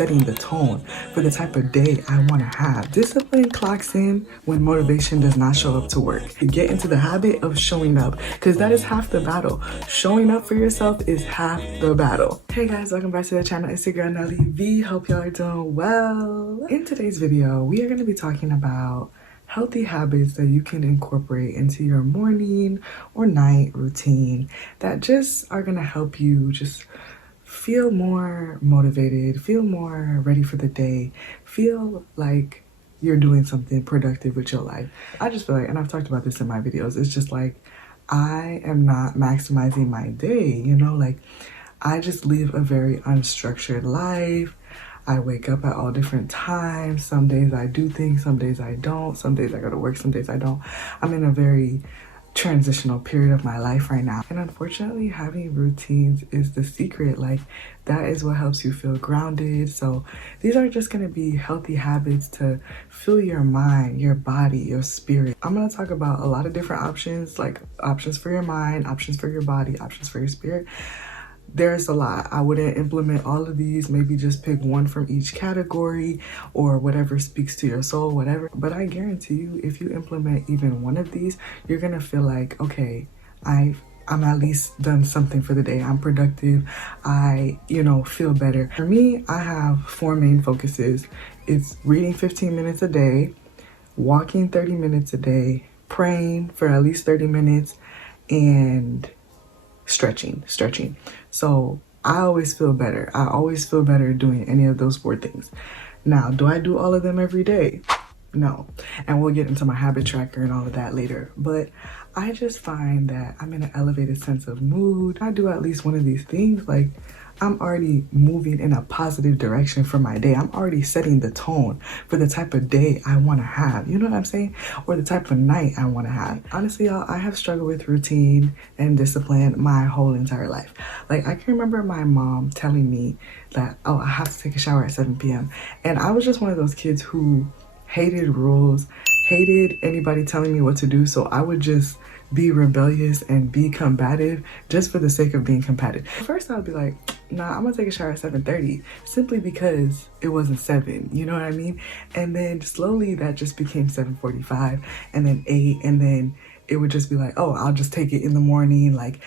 setting the tone for the type of day I want to have. Discipline clocks in when motivation does not show up to work. Get into the habit of showing up, because that is half the battle. Showing up for yourself is half the battle. Hey guys, welcome back to the channel. It's your girl Nelly V. Hope y'all are doing well. In today's video, we are going to be talking about healthy habits that you can incorporate into your morning or night routine that just are going to help you just feel more motivated, feel more ready for the day, feel like you're doing something productive with your life. I just feel like, and I've talked about this in my videos, it's just like I am not maximizing my day, you know, like I just live a very unstructured life. I wake up at all different times. Some days I do things, some days I don't. Some days I go to work, some days I don't. I'm in a very transitional period of my life right now. And unfortunately, having routines is the secret. Like, that is what helps you feel grounded. So these are just going to be healthy habits to fill your mind, your body, your spirit. I'm going to talk about a lot of different options, like options for your mind, options for your body, options for your spirit. There's a lot. I wouldn't implement all of these, maybe just pick one from each category or whatever speaks to your soul, whatever. But I guarantee you, if you implement even one of these, you're gonna feel like, okay, I'm at least done something for the day. I'm productive. I, feel better. For me, I have 4 main focuses. It's reading 15 minutes a day, walking 30 minutes a day, praying for at least 30 minutes, and stretching. So I always feel better. I always feel better doing any of those 4 things. Now, do I do all of them every day? No. And we'll get into my habit tracker and all of that later. But I just find that I'm in an elevated sense of mood. I do at least one of these things, like I'm already moving in a positive direction for my day. I'm already setting the tone for the type of day I want to have. You know what I'm saying? Or the type of night I want to have. Honestly, y'all, I have struggled with routine and discipline my whole entire life. Like, I can remember my mom telling me that, oh, I have to take a shower at 7 p.m. And I was just one of those kids who hated rules, hated anybody telling me what to do. So I would just be rebellious and be combative just for the sake of being combative. First, I would be like, nah, I'm gonna take a shower at 7:30 simply because it wasn't 7, you know what I mean? And then slowly that just became 7:45 and then 8, and then it would just be like, oh, I'll just take it in the morning. Like,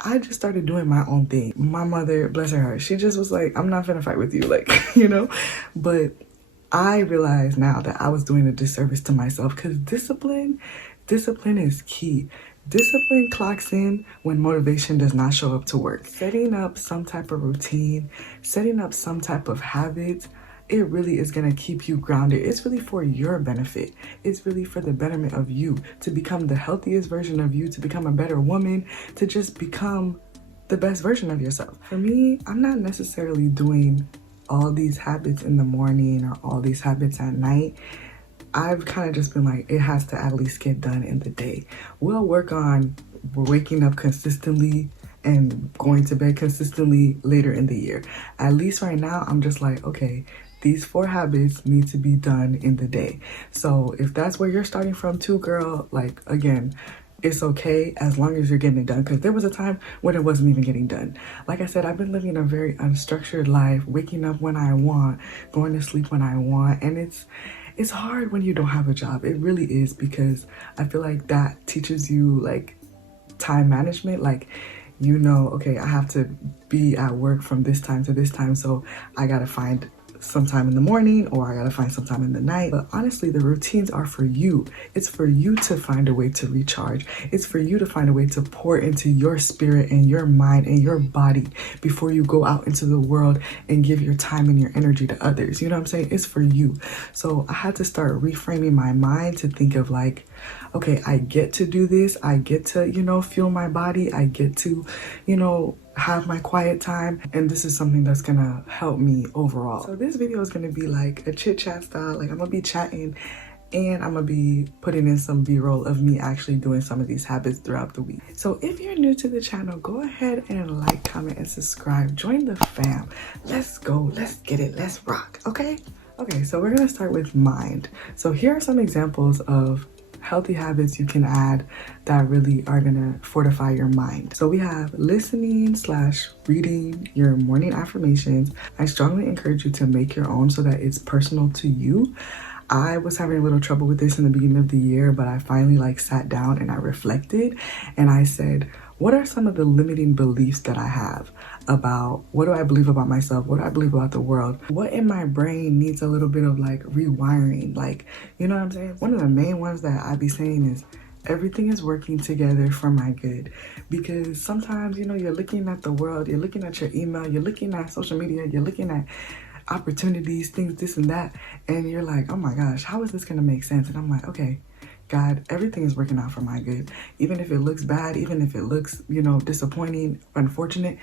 I just started doing my own thing. My mother, bless her heart, she just was like, I'm not gonna fight with you, like, but I realize now that I was doing a disservice to myself, because discipline is key. Discipline clocks in when motivation does not show up to work. Setting up some type of routine, setting up some type of habits, it really is going to keep you grounded. It's really for your benefit. It's really for the betterment of you, to become the healthiest version of you, to become a better woman, to just become the best version of yourself. For me, I'm not necessarily doing all these habits in the morning or all these habits at night. I've kind of just been like, it has to at least get done in the day. We'll work on waking up consistently and going to bed consistently later in the year. At least right now, I'm just like, okay, these 4 habits need to be done in the day. So if that's where you're starting from too, girl, like, again, it's okay as long as you're getting it done, because there was a time when it wasn't even getting done. Like I said, I've been living a very unstructured life, waking up when I want, going to sleep when I want, and it's hard when you don't have a job. It really is, because I feel like that teaches you like time management. Like, okay, I have to be at work from this time to this time, so I gotta find sometime in the morning or I gotta find some time in the night. But honestly, the routines are for you. It's for you to find a way to recharge. It's for you to find a way to pour into your spirit and your mind and your body before you go out into the world and give your time and your energy to others. You know what I'm saying? It's for you. So I had to start reframing my mind to think of like, okay, I get to do this. I get to, fuel my body. I get to, have my quiet time, and this is something that's gonna help me overall. So this video is gonna be like a chit chat style. Like, I'm gonna be chatting and I'm gonna be putting in some b-roll of me actually doing some of these habits throughout the week. So if you're new to the channel, go ahead and like, comment, and subscribe. Join the fam. Let's go, let's get it, let's rock. Okay, so we're gonna start with mind. So here are some examples of healthy habits you can add that really are gonna fortify your mind. So we have listening / reading your morning affirmations. I strongly encourage you to make your own so that it's personal to you. I was having a little trouble with this in the beginning of the year, but I finally sat down and I reflected and I said, what are some of the limiting beliefs that I have about what do I believe about myself? What do I believe about the world? What in my brain needs a little bit of rewiring? You know what I'm saying? One of the main ones that I be saying is everything is working together for my good. Because sometimes, you're looking at the world, you're looking at your email, you're looking at social media, you're looking at opportunities, things, this and that, and you're like, oh my gosh, how is this gonna make sense? And I'm like, okay, God, everything is working out for my good. Even if it looks bad, even if it looks, disappointing, unfortunate,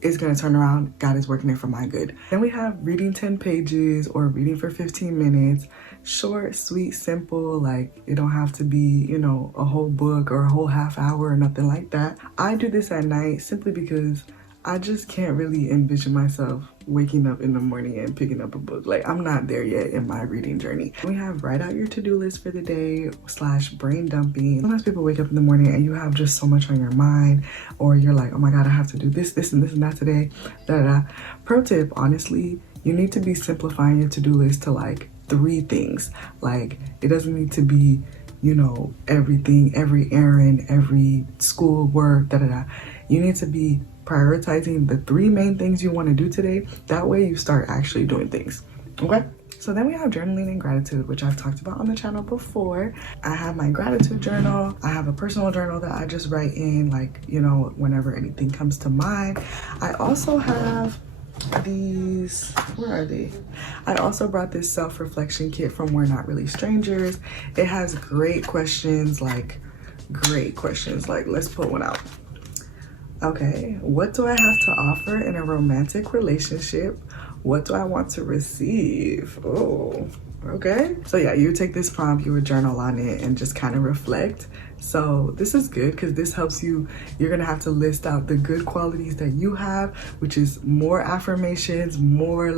it's gonna turn around. God is working it for my good. Then we have reading 10 pages or reading for 15 minutes. Short, sweet, simple. It don't have to be, a whole book or a whole half hour or nothing like that. I do this at night simply because I just can't really envision myself waking up in the morning and picking up a book. I'm not there yet in my reading journey. We have write out your to-do list for the day / brain dumping. Sometimes people wake up in the morning and you have just so much on your mind, or you're like, oh my God, I have to do this, and this and that today. Pro tip, honestly, you need to be simplifying your to-do list to 3 things. It doesn't need to be, everything, every errand, every school work, You need to be prioritizing the 3 main things you want to do today. That way you start actually doing things. Okay? So then we have journaling and gratitude, which I've talked about on the channel before. I have my gratitude journal. I have a personal journal that I just write in, whenever anything comes to mind. I also have these, where are they? I also brought this self-reflection kit from We're Not Really Strangers. It has great questions, let's put one out. Okay, what do I have to offer in a romantic relationship? What do I want to receive? Oh, okay. So yeah, you take this prompt, you would journal on it and just kind of reflect. So this is good because this helps you. You're gonna have to list out the good qualities that you have, which is more affirmations, more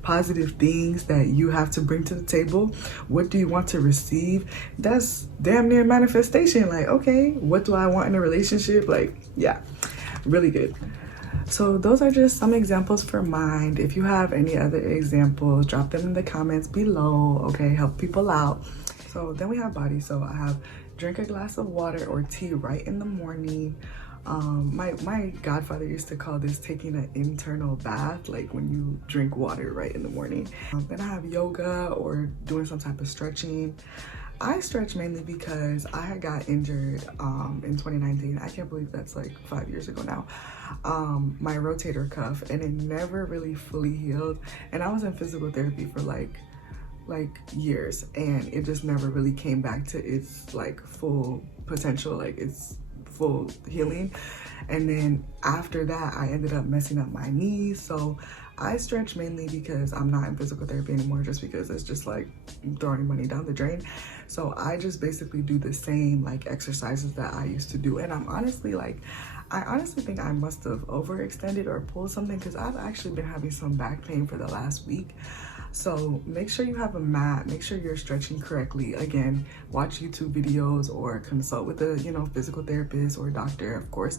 positive things that you have to bring to the table. What do you want to receive? That's damn near manifestation. Okay, what do I want in a relationship? Yeah, really good. So those are just some examples for mind. If you have any other examples, drop them in the comments below. Okay, help people out. So then we have body. So I have drink a glass of water or tea right in the morning. My godfather used to call this taking an internal bath, when you drink water right in the morning. Then I have yoga or doing some type of stretching. I stretch mainly because I had got injured in 2019. I can't believe that's 5 years ago now. My rotator cuff, and it never really fully healed. And I was in physical therapy for years, and it just never really came back to its full potential, its full healing. And then after that, I ended up messing up my knees. So I stretch mainly because I'm not in physical therapy anymore, just because it's just throwing money down the drain. So I just basically do the same exercises that I used to do. And I'm honestly I honestly think I must have overextended or pulled something, because I've actually been having some back pain for the last week. So make sure you have a mat, make sure you're stretching correctly. Again, watch YouTube videos or consult with a physical therapist or doctor, of course.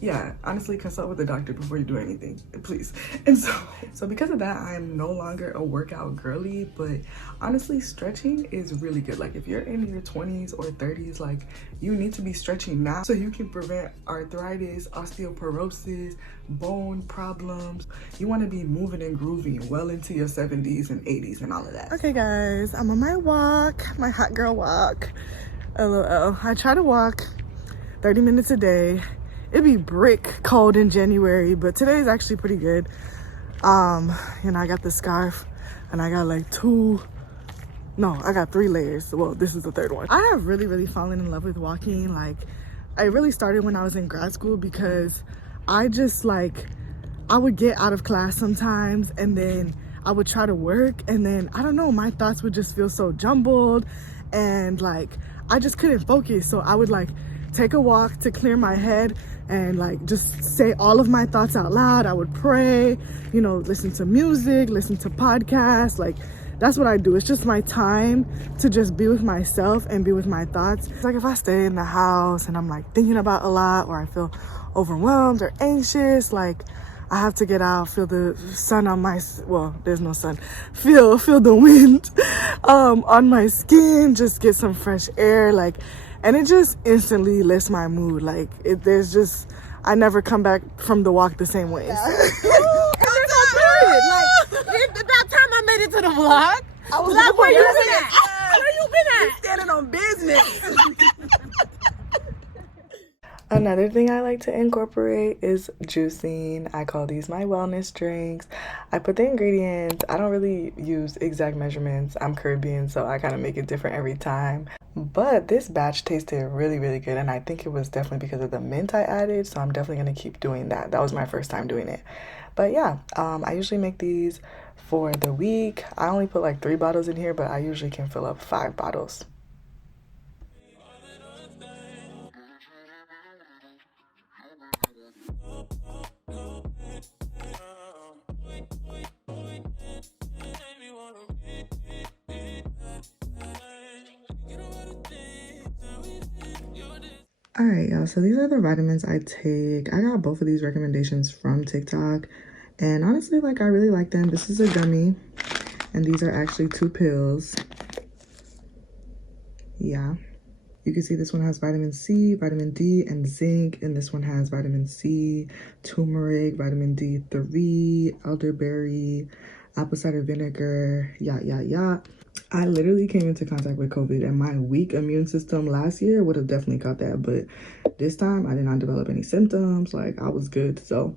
Yeah, honestly, consult with the doctor before you do anything, please. And so because of that, I am no longer a workout girly, but honestly, stretching is really good. If you're in your 20s or 30s, you need to be stretching now so you can prevent arthritis, osteoporosis, bone problems. You want to be moving and grooving well into your 70s and 80s and all of that. Okay guys, I'm on my walk, my hot girl walk. LOL. I try to walk 30 minutes a day. It'd be brick cold in January, but today is actually pretty good. I got the scarf and I got I got 3 layers. Well, this is the 3rd one. I have really fallen in love with walking. I really started when I was in grad school, because I just I would get out of class sometimes and then I would try to work, and then I don't know, my thoughts would just feel so jumbled, and I just couldn't focus. So I would take a walk to clear my head and just say all of my thoughts out loud. I would pray, listen to music, listen to podcasts, that's what I do. It's just my time to just be with myself and be with my thoughts. It's like if I stay in the house and I'm like thinking about a lot, or I feel overwhelmed or anxious, like I have to get out, feel the sun on my, well, there's no sun, feel the wind on my skin, just get some fresh air, like, and it just instantly lifts my mood. Like there's just, I never come back from the walk the same way. About time I made it to the vlog. I was like, where you been at? Where you been at? Standing on business. Another thing I like to incorporate is juicing. I call these my wellness drinks. I put the ingredients. I don't really use exact measurements. I'm Caribbean, so I kind of make it different every time. But this batch tasted really, really good, and I think it was definitely because of the mint I added, so I'm definitely going to keep doing that. That was my first time doing it. But yeah, I usually make these for the week. I only put like 3 bottles in here, but I usually can fill up 5 bottles. All right, y'all, so these are the vitamins I take. I got both of these recommendations from TikTok, and honestly, like, I really like them. This is a gummy, and these are actually 2 pills. Yeah, you can see this one has vitamin C, vitamin D, and zinc, and this one has vitamin C, turmeric, vitamin D3, elderberry, apple cider vinegar, yeah. I literally came into contact with COVID, and my weak immune system last year would have definitely caught that, but this time I did not develop any symptoms. Like, I was good, so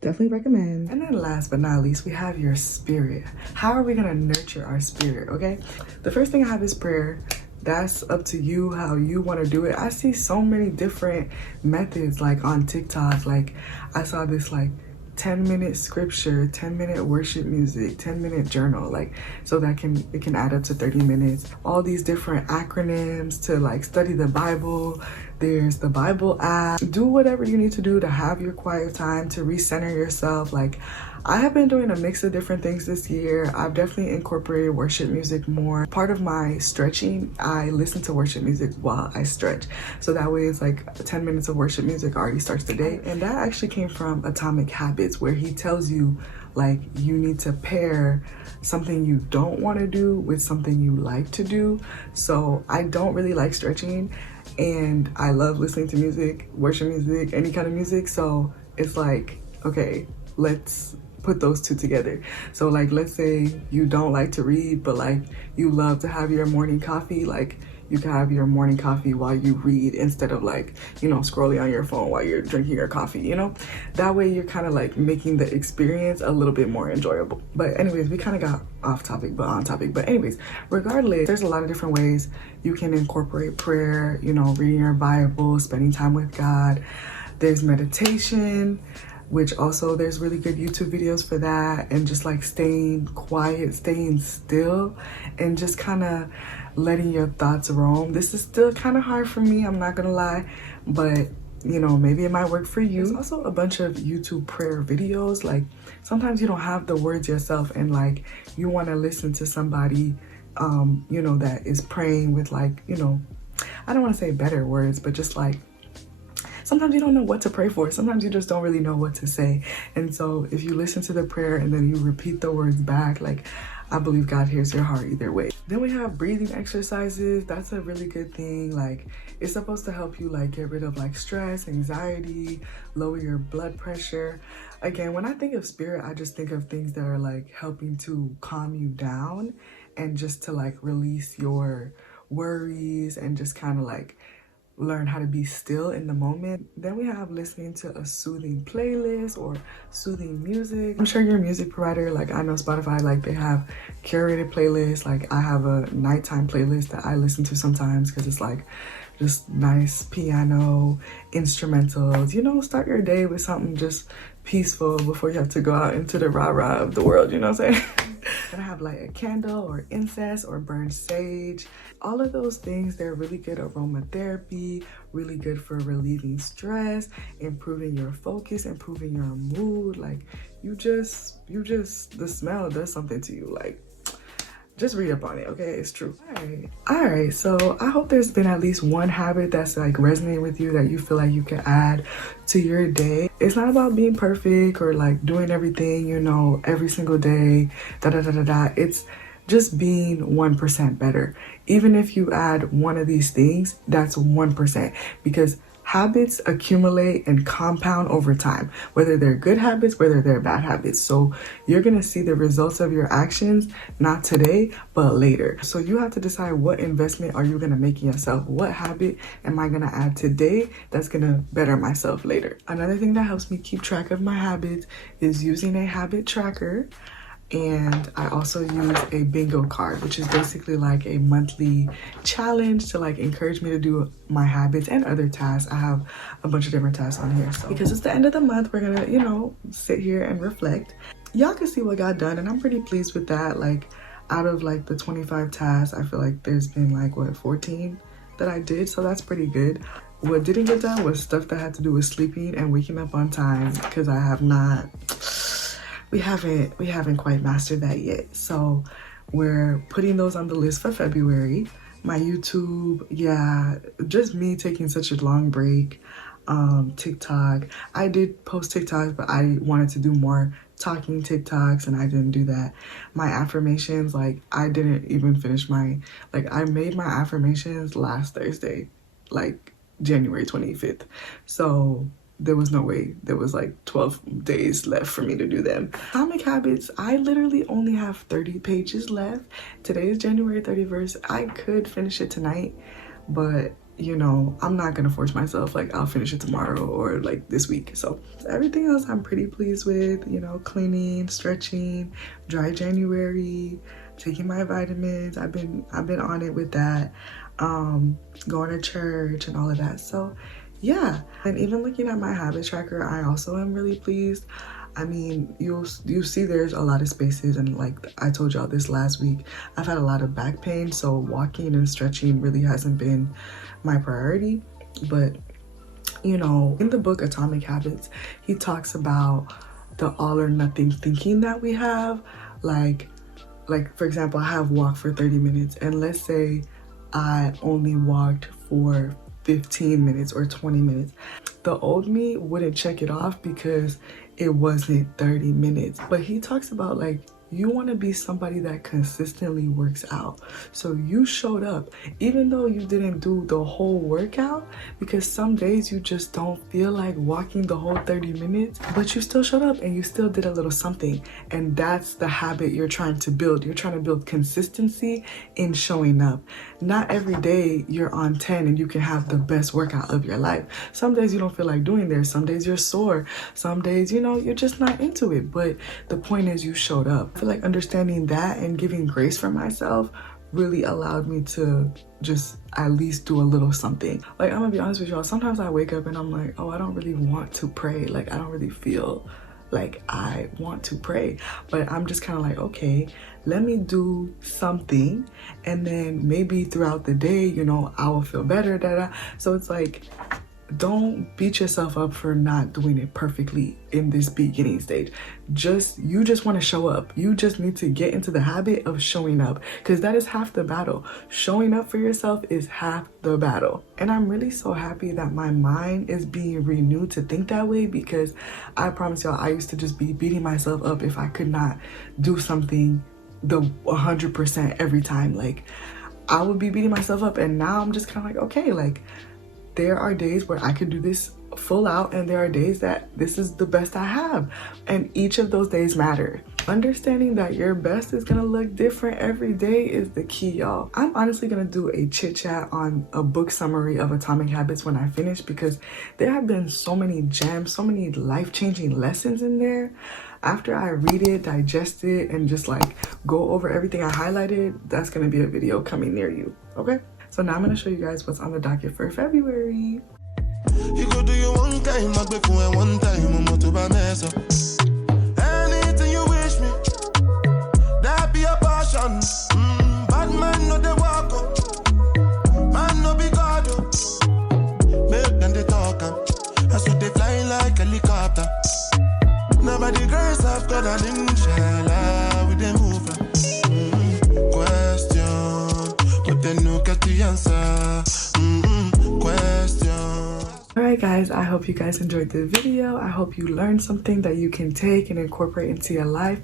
definitely recommend. And then last but not least, we have your spirit. How are we gonna nurture our spirit? Okay, the first thing I have is prayer. That's up to you how you want to do it. I see so many different methods, like on TikTok. Like I saw this like 10-minute scripture, 10-minute worship music, 10-minute journal, like, so that it can add up to 30 minutes. All these different acronyms to like study the Bible. There's the Bible app. Do whatever you need to do to have your quiet time, to recenter yourself. Like, I have been doing a mix of different things this year. I've definitely incorporated worship music more. Part of my stretching, I listen to worship music while I stretch. So that way it's like 10 minutes of worship music already starts the day. And that actually came from Atomic Habits, where he tells you like you need to pair something you don't want to do with something you like to do. So I don't really like stretching, and I love listening to music, worship music, any kind of music. So it's like, okay, let's put those two together. So like, let's say you don't like to read, but like you love to have your morning coffee. Like, you can have your morning coffee while you read, instead of like, you know, scrolling on your phone while you're drinking your coffee, you know? That way you're kind of like making the experience a little bit more enjoyable. But anyways, we kind of got off topic, but on topic. But anyways, regardless, there's a lot of different ways you can incorporate prayer, you know, reading your Bible, spending time with God. There's meditation, which also there's really good YouTube videos for that, and just like staying quiet, staying still, and just kind of letting your thoughts roam. This is still kind of hard for me, I'm not gonna lie, but you know, maybe it might work for you. There's also a bunch of YouTube prayer videos. Like, sometimes you don't have the words yourself, and like you want to listen to somebody you know, that is praying with, like, you know, I don't want to say better words, but just like, sometimes you don't know what to pray for. Sometimes you just don't really know what to say. And so if you listen to the prayer and then you repeat the words back, like, I believe God hears your heart either way. Then we have breathing exercises. That's a really good thing. Like, it's supposed to help you like get rid of like stress, anxiety, lower your blood pressure. Again, when I think of spirit, I just think of things that are like helping to calm you down, and just to like release your worries, and just kind of like learn how to be still in the moment. Then we have listening to a soothing playlist or soothing music. I'm sure your music provider, like I know Spotify, like they have curated playlists. Like, I have a nighttime playlist that I listen to sometimes because it's like just nice piano, instrumentals. You know, start your day with something just peaceful before you have to go out into the rah-rah of the world, you know what I'm saying? Then I have like a candle or incense or burnt sage. All of those things, they're really good aromatherapy, really good for relieving stress, improving your focus, improving your mood. Like, you just, the smell does something to you. Like, Just read up on it, okay? It's true. All right, so I hope there's been at least one habit that's like resonating with you that you feel like you can add to your day. It's not about being perfect or like doing everything, you know, every single day, It's just being 1% better. Even if you add one of these things, that's 1%, because habits accumulate and compound over time, whether they're good habits, whether they're bad habits. So you're gonna see the results of your actions, not today, but later. So you have to decide, what investment are you gonna make in yourself? What habit am I gonna add today that's gonna better myself later? Another thing that helps me keep track of my habits is using a habit tracker. And I also use a bingo card, which is basically like a monthly challenge to like encourage me to do my habits and other tasks. I have a bunch of different tasks on here. So because it's the end of the month, we're gonna, you know, sit here and reflect. Y'all can see what got done, and I'm pretty pleased with that. Like, out of like the 25 tasks, I feel like there's been like, what, 14 that I did, so that's pretty good. What didn't get done was stuff that had to do with sleeping and waking up on time, because I have not... We haven't quite mastered that yet. So we're putting those on the list for February. My YouTube, yeah, just me taking such a long break. TikTok, I did post TikToks, but I wanted to do more talking TikToks and I didn't do that. My affirmations, like I didn't even finish I made my affirmations last Thursday, like January 25th. So there was no way. There was like 12 days left for me to do them. Atomic Habits, I literally only have 30 pages left. Today is January 31st. I could finish it tonight, but you know, I'm not gonna force myself. Like, I'll finish it tomorrow or like this week. So everything else I'm pretty pleased with, you know, cleaning, stretching, dry January, taking my vitamins. I've been on it with that, going to church and all of that. So yeah, and even looking at my habit tracker, I also am really pleased. I mean, you see there's a lot of spaces, and like I told y'all this last week, I've had a lot of back pain, so walking and stretching really hasn't been my priority. But you know, in the book Atomic Habits, he talks about the all or nothing thinking that we have. Like for example, I have walked for 30 minutes, and let's say I only walked for 15 minutes or 20 minutes. The old me wouldn't check it off because it wasn't 30 minutes. But he talks about like, you want to be somebody that consistently works out. So you showed up, even though you didn't do the whole workout, because some days you just don't feel like walking the whole 30 minutes, but you still showed up and you still did a little something. And that's the habit you're trying to build. You're trying to build consistency in showing up. Not every day you're on 10 and you can have the best workout of your life. Some days you don't feel like doing there. Some days you're sore. Some days, you know, you're just not into it. But the point is, you showed up. I feel like understanding that and giving grace for myself really allowed me to just at least do a little something. Like, I'm gonna be honest with y'all, sometimes I wake up and I'm like, oh, I don't really want to pray. Like, I don't really feel like I want to pray, but I'm just kind of like, okay, let me do something, and then maybe throughout the day, you know, I will feel better. So it's like, don't beat yourself up for not doing it perfectly in this beginning stage. You just want to show up. You just need to get into the habit of showing up, because that is half the battle. Showing up for yourself is half the battle. And I'm really so happy that my mind is being renewed to think that way, because I promise y'all, I used to just be beating myself up if I could not do something the 100% every time. Like, I would be beating myself up, and now I'm just kind of like, okay, like, there are days where I could do this full out, and there are days that this is the best I have, and each of those days matter. Understanding that your best is gonna look different every day is the key, y'all. I'm honestly gonna do a chit chat on a book summary of Atomic Habits when I finish, because there have been so many gems, so many life-changing lessons in there. After I read it, digest it, and just like go over everything I highlighted, that's gonna be a video coming near you, okay? So now I'm gonna show you guys what's on the docket for February. You go do your one time, I go for one time, I'm not to buy mess up. Anything you wish me, that be a passion. Bad man no they walk up, man no be God up. Make them they talk up, I saw they fly like helicopter. Nobody grace of God and inshallah with them move. Alright guys, I hope you guys enjoyed the video. I hope you learned something that you can take and incorporate into your life.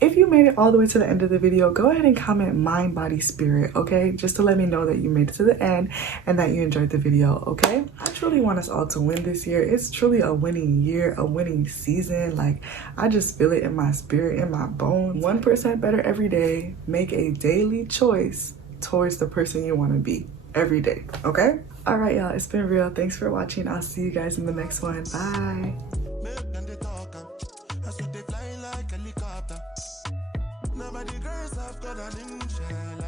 If you made it all the way to the end of the video, go ahead and comment mind, body, spirit, okay? Just to let me know that you made it to the end and that you enjoyed the video, okay? I truly want us all to win this year. It's truly a winning year, a winning season. Like, I just feel it in my spirit, in my bones. 1% better every day. Make a daily choice towards the person you want to be every day, okay? All right, y'all, it's been real. Thanks for watching. I'll see you guys in the next one. Bye. Nobody girls have got an inch.